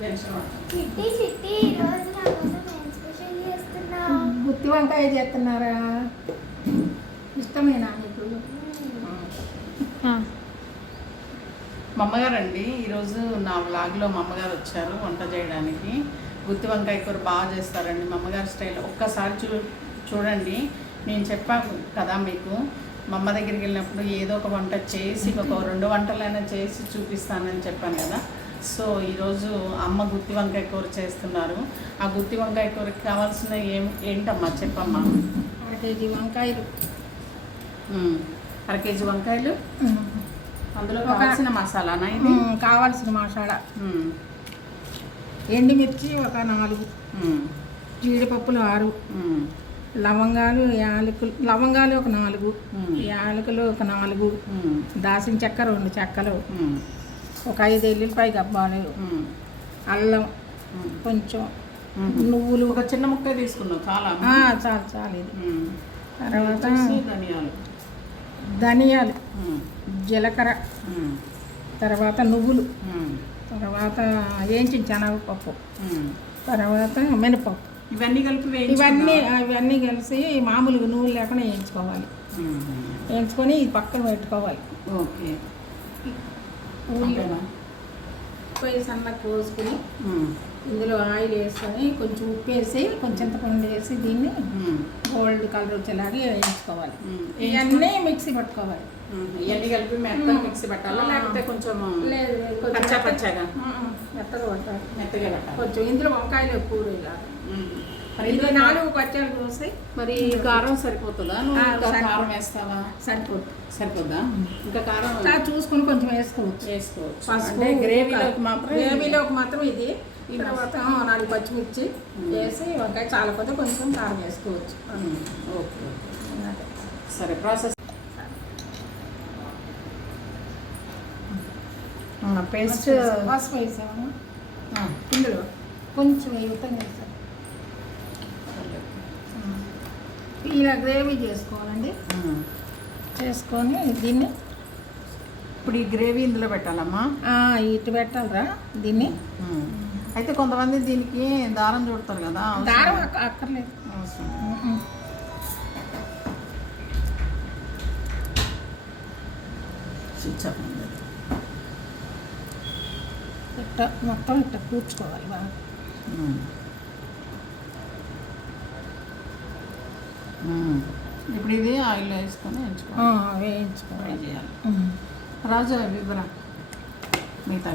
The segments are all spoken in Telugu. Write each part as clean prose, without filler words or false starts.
చిట్టి చిట్టి ఈరోజు నా కోసం ఏం స్పెషల్ చేస్తున్నావు? గుత్తి వంకాయ చేస్తున్నారా? ఇష్టమేనా మీకు? మా అమ్మగారు అండి ఈరోజు నా వ్లాగ్లో మా అమ్మగారు వచ్చారు వంట చేయడానికి. గుత్తి వంకాయ కూర బాగా చేస్తారండి మా అమ్మగారి స్టైల్. ఒక్కసారి చూడండి. నేను చెప్పాను కదా మీకు, మా అమ్మ దగ్గరికి వెళ్ళినప్పుడు ఏదో ఒక వంట చేసి ఒక 2 వంటలైనా చేసి చూపిస్తానని చెప్పాను కదా. సో ఈరోజు అమ్మ గుత్తి వంకాయ కూర చేస్తున్నారు. ఆ గుత్తి వంకాయ కూరకి కావాల్సిన ఏంటమ్మా చెప్పమ్మా? 1 కేజీ వంకాయలు, 1 కేజీ వంకాయలు, అందులో కావాల్సిన మసాలానా ఇది? కావాల్సిన మసాలా ఎండుమిర్చి ఒక 4, జీడిపప్పులు 6, లవంగాలు లవంగాలు ఒక 4, యాలకులు ఒక 4, దాల్చిన చెక్క 2 చెక్కలు, ఒక 5 ఎల్లుల్లిపాయ గబ్బాలు, అల్లం కొంచెం, నువ్వులు ఒక చిన్న ముక్క తీసుకున్నావు చాలా? చాలు ఇది. తర్వాత ధనియాలు, జీలకర్ర, తర్వాత నువ్వులు, తర్వాత వేయించిన శనగపప్పు, తర్వాత మినపప్పు, ఇవన్నీ కలిసి మామూలుగా నూనె లేకుండా వేయించుకోవాలి. వేయించుకొని ఇది పక్కన పెట్టుకోవాలి. ఓకే. పొయ్యి సన్నగా కోసుకుని ఇందులో ఆయిల్ వేసుకొని కొంచెం ఉప్పు వేసి కొంచెం చింతపండు వేసి దీన్ని గోల్డ్ కలర్ వచ్చేలాగా వేయించుకోవాలి. ఇవన్నీ మిక్సీ పట్టుకోవాలి. ఇవన్నీ కలిపి మెత్తగా మిక్సీ పట్టాలా లేకపోతే కొంచెం? లేదు పచ్చగా మెత్తగా పట్టాలి. మెత్తగా పట్టాలి. కొంచెం ఇందులో వంకాయలు ఎక్కువ ఇలాగా ఇందులో 4 పచ్చళ్ళు కోసి. మరి కారం సరిపోతుందా? కారం వేస్తావా? సరిపోద్దా? ఇంకా కారం చూసుకుని కొంచెం వేసుకోవచ్చు. పసుపు గ్రేవీలోకి మాత్రం ఇది. తర్వాత 4 పచ్చిమిర్చి వేసి వంకాయ చాలా కొద్ది కొంచెం కారం వేసుకోవచ్చు. ఓకే, సరే. ప్రాసెస్ పేస్ట్ పసుపు వేసాము. ఇందులో కొంచెం వేగుతాం వేసాం. ఇలా గ్రేవీ చేసుకోవాలండి. చేసుకొని దీన్ని ఇప్పుడు ఈ గ్రేవీ ఇందులో పెట్టాలమ్మా? ఇటు పెట్టాలరా దీన్ని. అయితే కొంతమంది దీనికి దారం చూడతారు కదా. దారం అక్కర్లేదు. ఇట్ట మొత్తం ఇట్ట కూర్చుకోవాలి బాగా. ఇప్పుడు ఇది ఆయిల్ వేసుకొని వేయించుకోవాలి. చేయాలి. రాజు వివరా మిగతా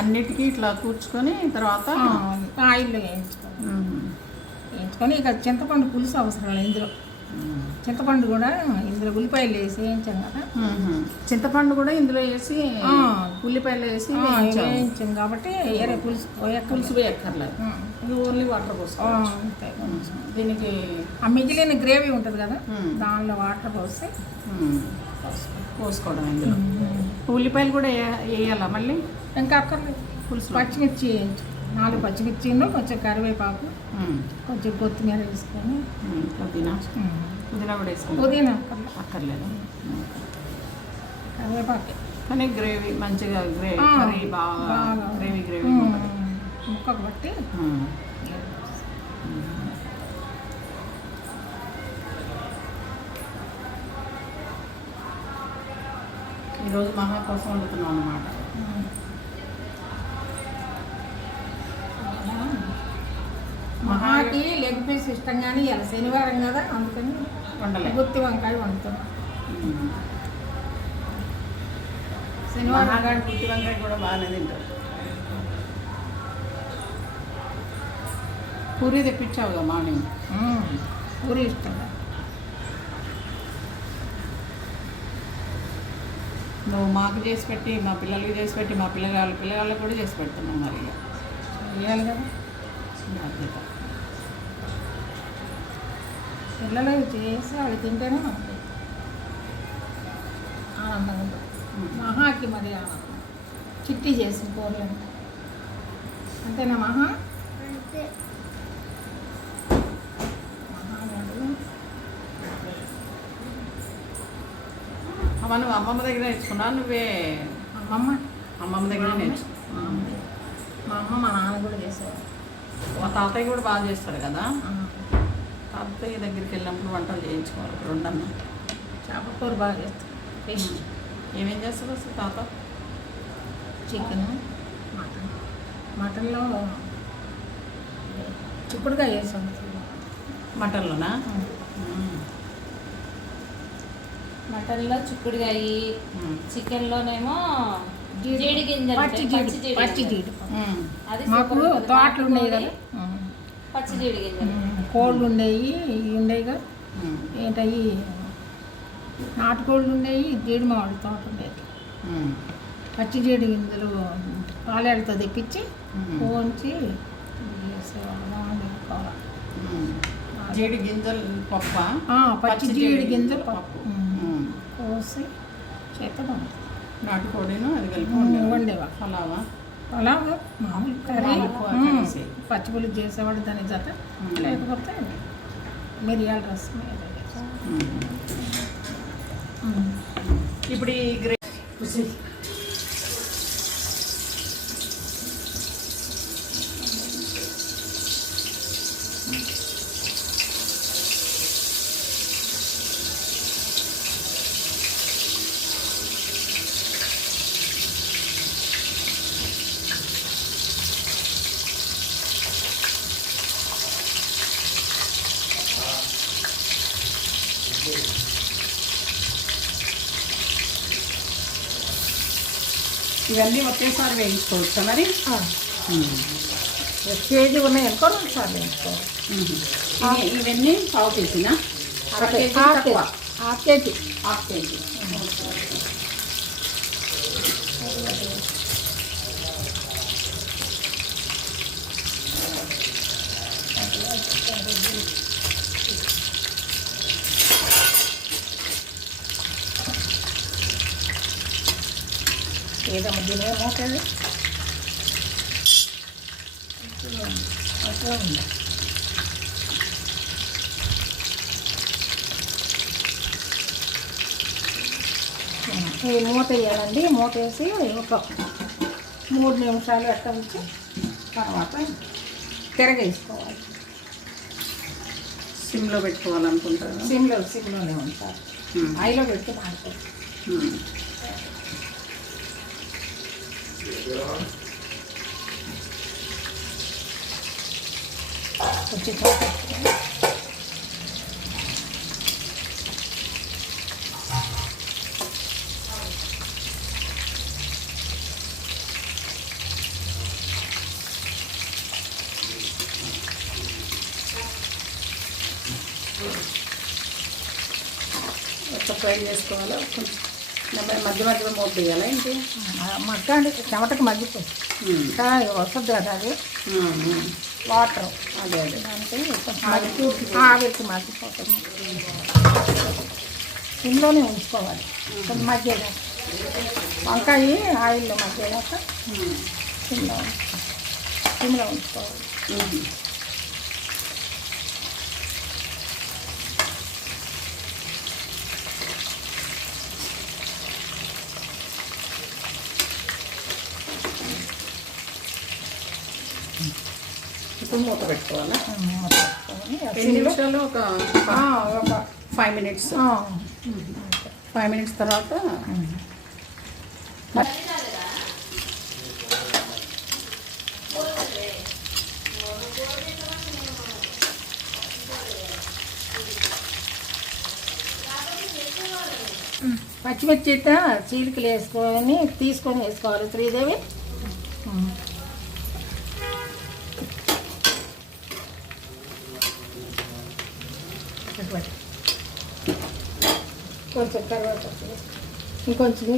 అన్నిటికీ ఇట్లా కూర్చుకొని తర్వాత ఆయిల్లో వేయించుకొని ఇక చింతపండు పులుసు అవసరం లేదు ఇందులో. చింతపండు కూడా ఇందులో ఉల్లిపాయలు వేసి వేయించాం కదా. చింతపండు కూడా ఇందులో వేసి ఉల్లిపాయలు వేసి వేయించాం కాబట్టి వేరే పులుసు వేయక్కర్లేదు. ఇది ఓన్లీ వాటర్ పోసుకోవాలి. దీనికి ఆ మిగిలిన గ్రేవీ ఉంటుంది కదా, దానిలో వాటర్ పోసి పోసుకోవడం. ఇందులో ఉల్లిపాయలు కూడా వేయాలా మళ్ళీ? ఇంకా అక్కర్లేదు. పులుసు పచ్చిమిర్చి 4 పచ్చిమిర్చి, కొంచెం కరివేపాకు, కొంచెం కొత్తిమీర వేసుకొని పుదీనా కూడా వేసుకోవాలి. పుదీనా అక్కర్లేదు, కరివేపాకు. కానీ గ్రేవీ మంచిగా కర్రీ బాగా గ్రేవీ ముక్కకు బట్టి. ఈరోజు మహా కోసం వండుతున్నాం అన్నమాట. మహాకి లెగ్ పీస్ ఇష్టం, కానీ ఇలా శనివారం కదా అందుకని గుత్తి వంకాయ వండుతున్నాం. శనివారం గుత్తి వంకాయ కూడా బాగానే తింటారు. పూరి తెప్పించావుగా మార్నింగ్? పూరి ఇష్టం. నువ్వు మాకు చేసి పెట్టి మా పిల్లలకి చేసి పెట్టి మా పిల్లగాళ్ళకి కూడా చేసి పెడుతున్నాం. మరి చేయాలి కదా బాధ్యత. పిల్లలు చేసి వాళ్ళు తింటేనే మనకి మహాకి మరి చిట్టి చేసిన కూరలు అంతేనా మహా? అంతే. అమ్మ నువ్వు అమ్మమ్మ దగ్గర నేర్చుకున్నా? నువ్వే అమ్మమ్మ దగ్గర నేర్చుకున్నా? మా అమ్మ మా నాన్న కూడా చేసేవారు. మా తాతయ్య కూడా బాగా చేస్తారు కదా. తాతయ్య దగ్గరికి వెళ్ళినప్పుడు వంటలు చేయించుకోవాలి. రెండన్నా చేపల కూర బాగా చేస్తారు. ఫిష్ ఏమేం చేస్తారు అసలు తాత? చికెన్, మటన్లో చిక్కుడుగా వేసాం. మటన్లోనా? మటన్లో చిక్కుడుకాయ, చికెన్లోనేమో జీడి గింజలు, పచ్చి జీడి. అది మాకు తోటలు ఉండేవి కదా, పచ్చి జీడి గింజలు. కోళ్ళు ఉండేవి, ఇవి ఉండేవిగా. ఏంటవి నాటుకోళ్ళు ఉండేవి, జీడి మామిడి తోట ఉండేది. పచ్చి జీడి గింజలు పాలేళ్ళతో తెప్పించి పోంచి జీడి గింజలు పప్ప, పచ్చి జీడి గింజలు పప్పు కోసి చేత నాటుకోడిను అది కలిపి వండేవా. పలావా? అలాగా మామూలు కర్రీ పచ్చిపులుసు చేసేవాడు దాని జత, లేకపోతే మిరియాల రసం. ఇప్పుడు ఈ ఇవన్నీ ఒకేసారి వేయించుకోవచ్చు మరి. కేజీ ఉన్నాయి అనుకో, 2 సార్లు వేయించుకోవాలి. ఇవన్నీ పావు కేజీనా? Half KG. Half KG. ఏదమ్మా దీని ఏమవుతుంది? అట్లా ఉంది. ఈ మూత వేయాలండి. మూత వేసి ఒక 3 నిమిషాలు అట్ట ఉంచి తర్వాత తిరగేసుకోవాలి. సిమ్లో పెట్టుకోవాలనుకుంటారు. సిమ్లోనే ఉంటారు. ఆయిలో పెడితే మాడిపోతుంది. కొంచెం ఫ్రై చేసుకోవాలి. మధ్య మధ్యలో మూత వేయాలా ఏంటి? మగ్గండి, చెమటకు మగ్గిపోతుంది. ఇంకా వస్తుంది కదా అది వాటర్. అదే దానికి ఆవిరికి మగ్గిపోతుంది. ఇంట్లోనే ఉంచుకోవాలి. కొంచెం మగ్గేదాకా వంకాయ ఆయిల్లో మగ్గేదాకా సిమ్లో ఉంచుకోవాలి. ఇప్పుడు మూత పెట్టుకోవాలా? మూత పెట్టుకోవాలి. 2 నిమిషాలు, ఒక 5 మినిట్స్. 5 మినిట్స్ తర్వాత పచ్చిమిర్చి చీలికలు తీసుకొని వేసుకోవాలి. శ్రీదేవి కొంచెం కరివేపాకు ఇంకొంచెం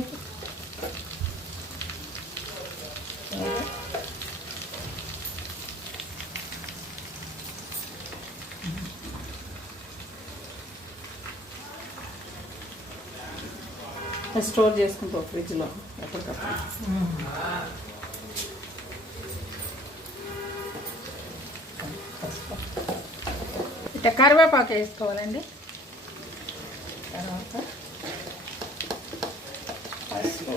స్టోర్ చేసుకుంటావు ఫ్రిడ్జ్లో ఎప్పటికప్పుడు. ఇట్లా కరివేపాకు వేసుకోవాలండి. తర్వాత పసుపు.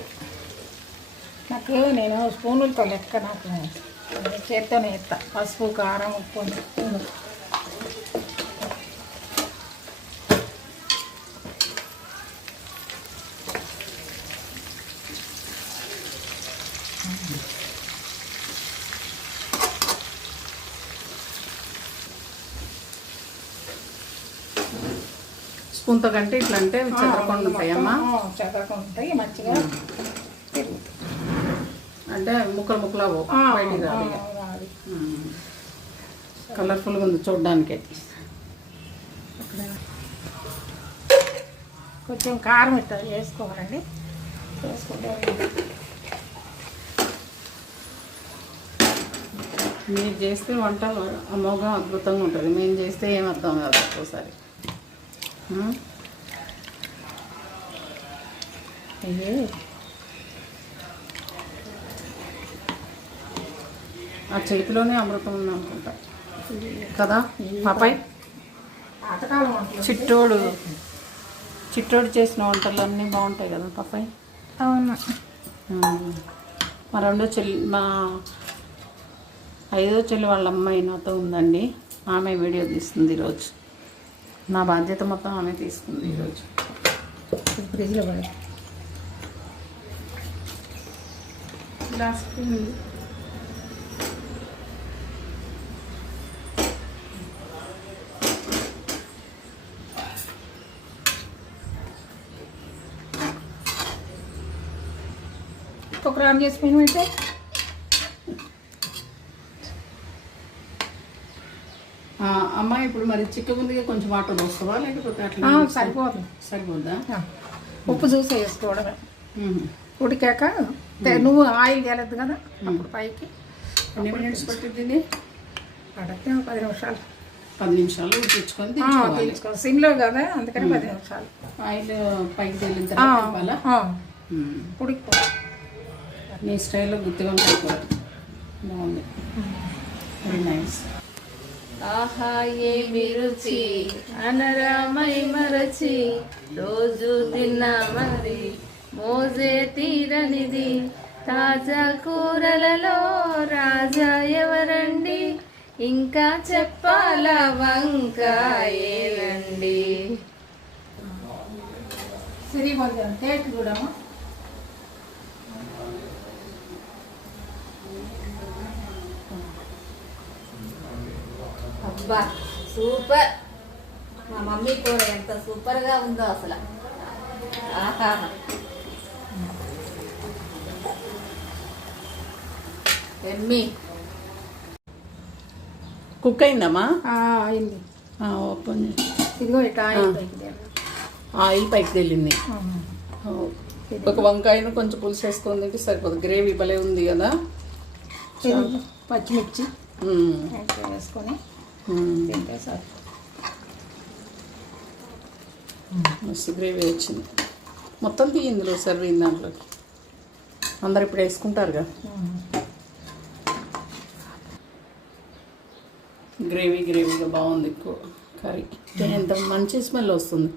నాకు నేను స్పూనులతో లెక్క, నాకు చేత్తోనే ఎత్తా. పసుపు, కారం, ఉప్పు. స్పూన్తో కంటే ఇట్లా అంటే చెదరకుండా ఉంటాయమ్మా. చెదరకుండా ఉంటాయి, మంచిగా అంటే ముక్కలు ముక్కలు అవ్వవు, బయటికి రాదు. కలర్ఫుల్గా ఉంది చూడడానికి. కొంచెం కారం ఇట్లా వేసుకోవాలండి. వేసుకుంటే మీరు చేస్తే వంట అమోఘం అద్భుతంగా ఉంటుంది. మేము చేస్తే ఏం అర్థం కాదు ఒక్కోసారి. ఆ చేతిలోనే అమృతం ఉంది అనుకుంటా కదా పాపాయ్. చిట్టోడు చేసిన వంటలు అన్నీ బాగుంటాయి కదా పాపాయ్. అవును. మా రెండో చెల్లి, మా 5వ చెల్లి వాళ్ళ అమ్మాయి నాతో ఉందండి. ఆమె వీడియో తీస్తుంది ఈరోజు. నా బాధ్యత మొత్తం ఆమె తీసుకుంది ఈరోజు. ఫ్రిడ్జ్లో పడి లాస్ట్ ఒక రాన్ చేసిపోయిన అయితే అమ్మాయి ఇప్పుడు మరి చిక్కగుందిగా కొంచెం వాటర్ పోస్తావా లేకపోతే అట్లా సరిపోతుంది. సరిపోద్దా? ఉప్పు చూసి వేసుకోవడమే. ఉడికాక నువ్వు ఆయిల్ తేలద్దు కదా అప్పుడు పైకి. ఎన్ని మినిట్స్ పట్టింది? పడితే 10 నిమిషాలు. 10 నిమిషాలు ఉడికించుకొని తీసుకోవాలి. సిమ్లో కదా, అందుకని 10 నిమిషాలు. ఆయిల్ పైకి తేలిన తర్వాత ఉడికిపో. నీ స్టైల్లో గుత్తి వంకాయ కూర బాగుంది. Very nice. ఆహా ఏమి రుచి అనరామై మరచి రోజు తిన్నా మరి మోజే తీరనిది. తాజా కూరలలో రాజా ఎవరండి, ఇంకా చెప్పాల వంకాయేనండి. సిరిగొంజం టేస్ట్ కూడా అబ్బా సూపర్. మా మమ్మీ కూర ఎంత సూపర్గా ఉందో అసలు. ఆహా ఎమ్మి. కుక్ అయిందమ్మా? అయింది. ఓపెన్. ఇదిగో ఇట్లా ఆయిల్ పైకి తేలింది. ఒక వంకాయను కొంచెం పులుసు వేసుకొని తింటే సరిపోతుంది. గ్రేవీ భలే ఉంది కదా. పచ్చిమిర్చి వేసుకొని తింటే సార్ మస్తు గ్రేవీ వచ్చింది. మొత్తం తీయి ఇందులో సర్వింగ్ దాంట్లోకి. అందరు ఇప్పుడు వేసుకుంటారుగా. గ్రేవీగా బాగుంది కర్రీ. ఎంత మంచి స్మెల్ వస్తుంది.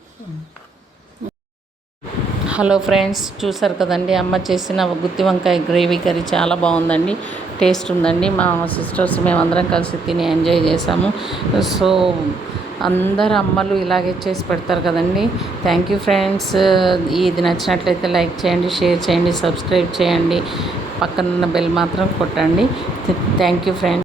హలో ఫ్రెండ్స్, చూసారు కదండి అమ్మ చేసిన గుత్తి వంకాయ గ్రేవీ కర్రీ చాలా బాగుందండి. టేస్ట్ ఉందండి. మా సిస్టర్స్ మేమందరం కలిసి తిని ఎంజాయ్ చేసాము. సో అందరు అమ్మలు ఇలాగే చేసి పెడతారు కదండి. Thank you friends. ఇది నచ్చినట్లయితే లైక్ చేయండి, షేర్ చేయండి, సబ్స్క్రైబ్ చేయండి. పక్కనున్న బెల్ మాత్రం కొట్టండి. Thank you friends.